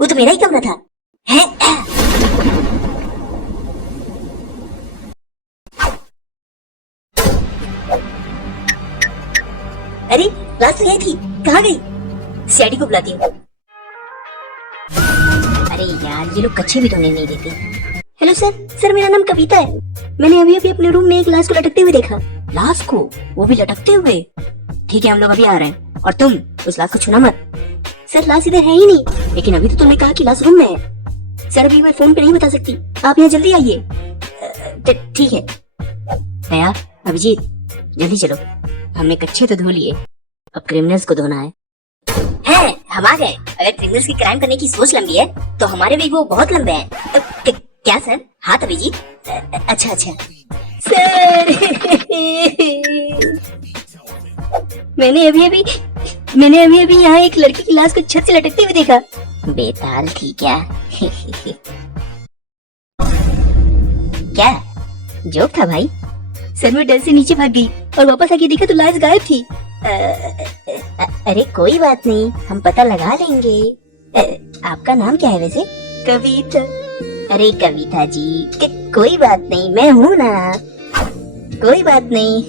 वो तो मेरा ही कमरा था। है अरे क्लास तो यही थी, कहाँ गई? सीआईडी को बुलाती हूँ। अरे यार ये लोग कच्चे भी धोने नहीं देते। हेलो सर मेरा नाम कविता है। मैंने अभी अभी अपने रूम में एक लाश को लटकते हुए देखा। लाश को? वो भी लटकते हुए? ठीक है हम लोग अभी आ रहे हैं, और तुम उस लाश को छूना मत। सर लाश इधर है ही नहीं। लेकिन अभी तो तुमने कहा कि लाश रूम में है। सर अभी मैं फोन पे नहीं बता सकती, आप यहाँ जल्दी आइए। ठीक है। दया, अभिजीत जल्दी चलो, हमने कच्चे तो धो लिए, अब क्रिमिनल्स को धोना है। हम आ गए। अगर क्रिमिनल्स की क्राइम करने की सोच लंबी है तो हमारे भी वो बहुत लंबे हैं। क्या सर? हाँ अभिजीत। अच्छा सर मैंने अभी अभी यहाँ एक लड़की की लाश को छत से लटकते हुए देखा। बेताल थी क्या? क्या जोक था भाई? सर मैं डर से नीचे भाग गई और वापस आके देखा तो लाश गायब थी। अरे कोई बात नहीं, हम पता लगा लेंगे। आपका नाम क्या है वैसे? कविता। अरे कविता जी कोई बात नहीं, मैं हूँ ना, कोई बात नहीं।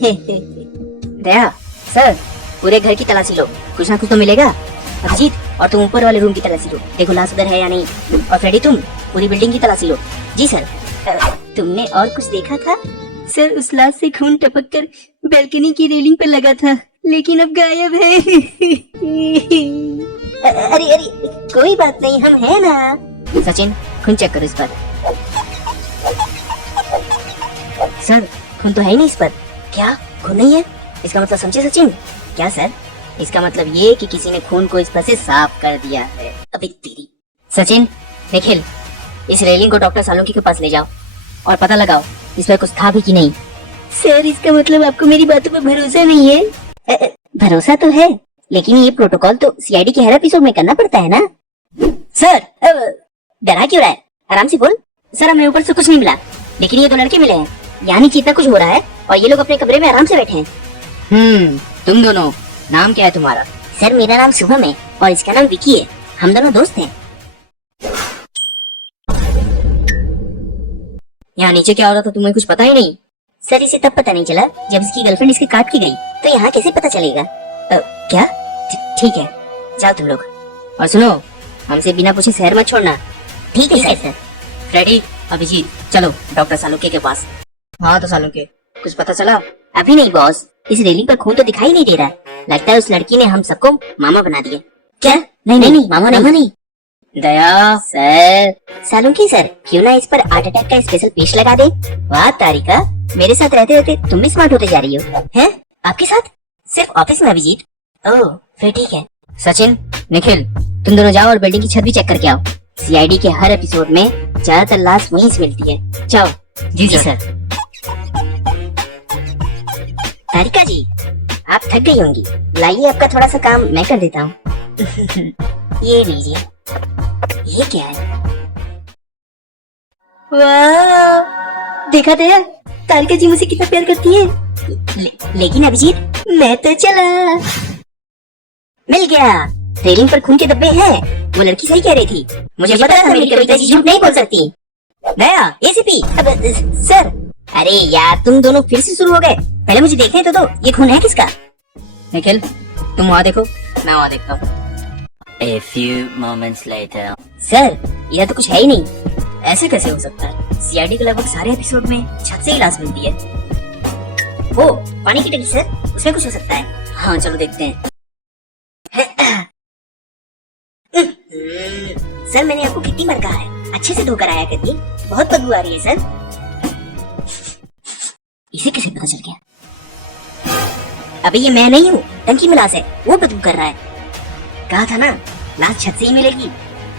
दया सर पूरे घर की तलाशी लो, कुछ ना कुछ तो मिलेगा। अभिजीत और तुम ऊपर वाले रूम की तलाशी लो, देखो लाश उधर है या नहीं। और फ्रेडी तुम पूरी बिल्डिंग की तलाशी लो। जी सर। तुमने और कुछ देखा था? सर उस लाश से खून टपक कर बैल्कनी की रेलिंग पर लगा था, लेकिन अब गायब है। अरे कोई बात नहीं, हम हैं ना। सचिन खून चेक करो इस पर। सर खून तो है ही नहीं इस पर। क्या खून नहीं है? इसका मतलब समझे सचिन? क्या सर? इसका मतलब ये कि किसी ने खून को इस पर से साफ कर दिया है। अबे तेरी। सचिन, निखिल इस रेलिंग को डॉक्टर सालुंकी के पास ले जाओ और पता लगाओ इस पर कुछ था भी कि नहीं। सर इसका मतलब आपको मेरी बातों पर भरोसा नहीं है? भरोसा तो है, लेकिन ये प्रोटोकॉल तो सीआईडी के हर एपिसोड में करना पड़ता है ना। सर डरा क्यों रहा है? आराम से बोल। सर हमें ऊपर से कुछ नहीं मिला, लेकिन ये दो लड़के मिले हैं, यानी चीता कुछ हो रहा है और ये लोग अपने कमरे में आराम से बैठे हैं। तुम दोनों, नाम क्या है तुम्हारा? सर मेरा नाम शुभम है और इसका नाम विकी है, हम दोनों दोस्त हैं। यहाँ नीचे क्या हो रहा था तुम्हें कुछ पता ही नहीं? सर इसे तब पता नहीं चला जब इसकी गर्लफ्रेंड इसके काट के गई, तो यहाँ कैसे पता चलेगा? क्या? ठीक है जाओ तुम लोग, और सुनो हमसे बिना पूछे शहर मत छोड़ना। ठीक है सर। फ्रेडी, अभिजीत चलो डॉक्टर सालुंके के पास। हाँ तो सालुंके कुछ पता चला? अभी नहीं बॉस, इस रेलिंग पर खून तो दिखाई नहीं दे रहा, लगता है उस लड़की ने हम सबको मामा बना दिया। क्या? नहीं मामा नहीं। दया सर। सालुंकी सर क्यों ना इस पर हार्ट अटैक का स्पेशल पेश लगा दे। वाह तारिका, मेरे साथ रहते रहते तुम भी स्मार्ट होते जा रही हो। हैं? आपके साथ? सिर्फ ऑफिस में अभिजीत? ओह फिर ठीक है। सचिन, निखिल तुम दोनों जाओ और बिल्डिंग की छत भी चेक करके आओ। सीआईडी के हर एपिसोड में ज्यादातर लाश वहीं से मिलती है। जाओ। जी सर। तारिका जी आप थक गई होंगी, लाइए आपका थोड़ा सा काम मैं कर देता हूँ। ये लीजिए। ये क्या है? वाह देखा दया, तारिका जी मुझे कितना प्यार करती है। लेकिन अभिजीत मैं तो चला। मिल गया। रेलिंग पर खून के धब्बे हैं, वो लड़की सही कह रही थी, मुझे पता था मेरी कविता जी झूठ नहीं बोल सकती। दया एसीपी। सर अरे यार तुम दोनों फिर से शुरू हो गए, पहले मुझे देखने तो दो, ये खून है किसका? निखिल तुम वहाँ देखो, मैं वहाँ देखता हूँ। A few moments later. Sir यह तो कुछ है ही नहीं, ऐसे कैसे हो सकता है? सीआईडी के लगभग सारे एपिसोड में छत से ही लाश मिलती है। वो पानी की टंकी सर, उसमें कुछ हो सकता है। हाँ चलो देखते हैं। सर मैंने आपको कितनी बार कहा है अच्छे से धोकर आया करिए, बहुत बदबू आ रही है सर। इसे कैसे पता चल गया? अबे ये मैं नहीं हूँ, टंकी में लाश है, वो बदबू कर रहा है। कहा था ना लाश छत से ही मिलेगी।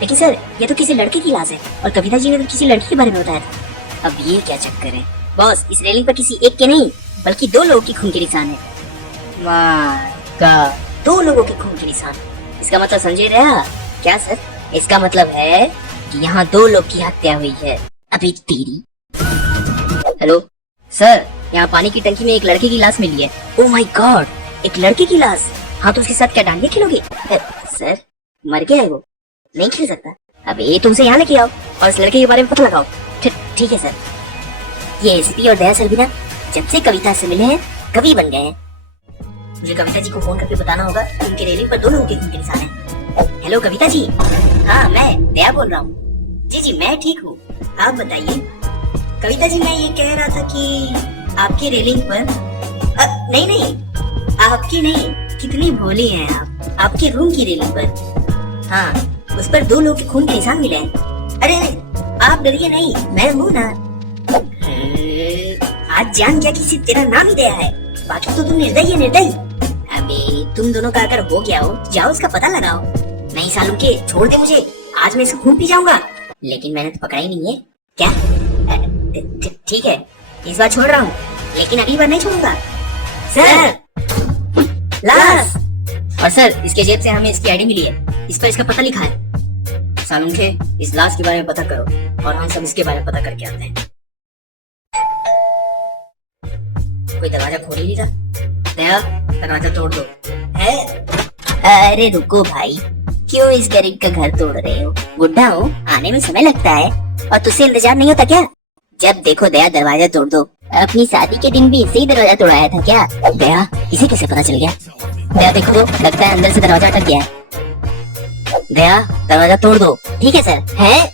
लेकिन सर ये तो किसी लड़के की लाश है, और कविता जी ने तो किसी लड़की के बारे में बताया था। अब ये क्या चक्कर है? बॉस इस रेलिंग पर किसी एक के नहीं बल्कि दो लोगों की खून के निशान है। माय गॉड, दो लोगों के खून के निशान। इसका मतलब समझे रहा? क्या सर? इसका मतलब है कि यहाँ दो लोग की हत्या हुई है। अभी तेरी। हेलो सर, यहाँ पानी की टंकी में एक लड़के की लाश मिली है। ओह माय गॉड, एक लड़के की लाश? हाँ तो उसके साथ क्या डांडिया खेलोगे? सर मर गया है वो, नहीं खेल सकता। अब ये तुमसे यहाँ लेके आओ और इस लड़के के बारे में पता लगाओ। ठीक है सर। ये एसपी और दया सर भी ना जब से कविता से मिले हैं कवि बन गए हैं। मुझे कविता जी को फोन करके बताना होगा कि उनके रेलिंग पर 2 लोगों के खून के निशान हैं। हेलो कविता जी। हाँ मैं दया बोल रहा हूँ। जी मैं ठीक हूँ, आप बताइए। कविता जी मैं ये कह रहा था कि आपकी रेलिंग पर नहीं आपकी नहीं, कितनी भोली हैं आप। आपके रूम की रेलिंग पर, हाँ उस पर 2 लोगों के खून के निशान मिले हैं। अरे आप डरिए नहीं, मैं हूँ ना। आज जान गया कि सिर्फ तेरा नाम ही दया है, बाकी तो तुम निर्दयी है निर्दयी। अबे तुम दोनों का अगर हो गया हो जाओ उसका पता लगाओ। नहीं सालू के छोड़ दे मुझे, आज मैं इसको खून पी जाऊंगा। लेकिन मैंने तो पकड़ा ही नहीं है। क्या? ठीक है इस बार छोड़ रहा हूँ, लेकिन अगली बार नहीं छोड़ूंगा। सर लाश। और सर इसके जेब से हमें इसकी आईडी मिली है, इस पर इसका पता लिखा है। सालू के इस लाश के बारे में पता करो और हम सब इसके बारे में पता करके आते हैं। कोई दरवाजा खोल ही नहीं रहा। दया दरवाजा तोड़ दो। है? अरे रुको भाई, क्यों इस गरीब का घर तोड़ रहे हो? बुढ़ा हूँ, आने में समय लगता है और तुझसे इंतजार नहीं होता क्या? जब देखो दया दरवाजा तोड़ दो। अपनी शादी के दिन भी इसे ही दरवाजा तोड़ाया था क्या? दया इसे कैसे पता चल गया? दया देखो तो लगता है अंदर से दरवाजा अटक गया है। दया दरवाजा तोड़ दो। ठीक है सर। है?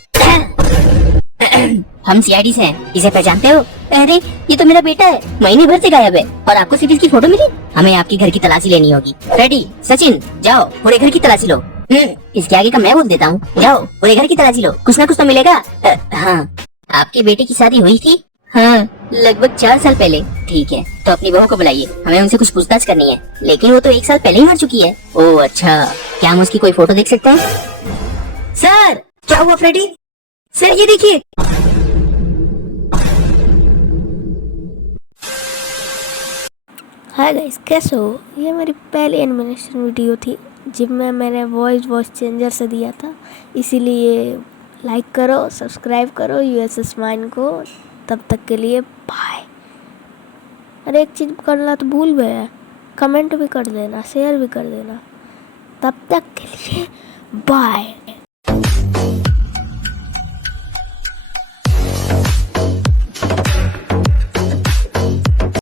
हम सीआईडी से हैं, इसे पहचानते हो? अरे ये तो मेरा बेटा है, महीने भर से गायब है और आपको सिर्फ इसकी फोटो मिली। हमें आपके घर की तलाशी लेनी होगी। फ्रेडी सचिन जाओ पूरे घर की तलाशी लो। इसके आगे का मैं बोल देता हूँ, जाओ पूरे घर की तलाशी लो, कुछ ना कुछ तो मिलेगा। हाँ आपके बेटे की शादी हुई थी? हाँ लगभग 4 साल पहले। ठीक है तो अपनी बहू को बुलाइए, हमें उनसे कुछ पूछताछ करनी है। लेकिन वो तो 1 साल पहले ही मर चुकी है। ओह अच्छा, क्या हम उसकी कोई फोटो देख सकते हैं? सर क्या हुआ फ्रेडी? सर ये देखिए। हाय गाइस कैसे हो? ये मेरी पहली एनिमेशन वीडियो थी जिसमें मैंने वॉइस चेंजर से दिया था, इसीलिए लाइक करो, सब्सक्राइब करो यूएसएस माइन को। तब तक के लिए बाय। अरे एक चीज़ करना तो भूल गए, कमेंट भी कर देना, शेयर भी कर देना। तब तक के लिए बाय।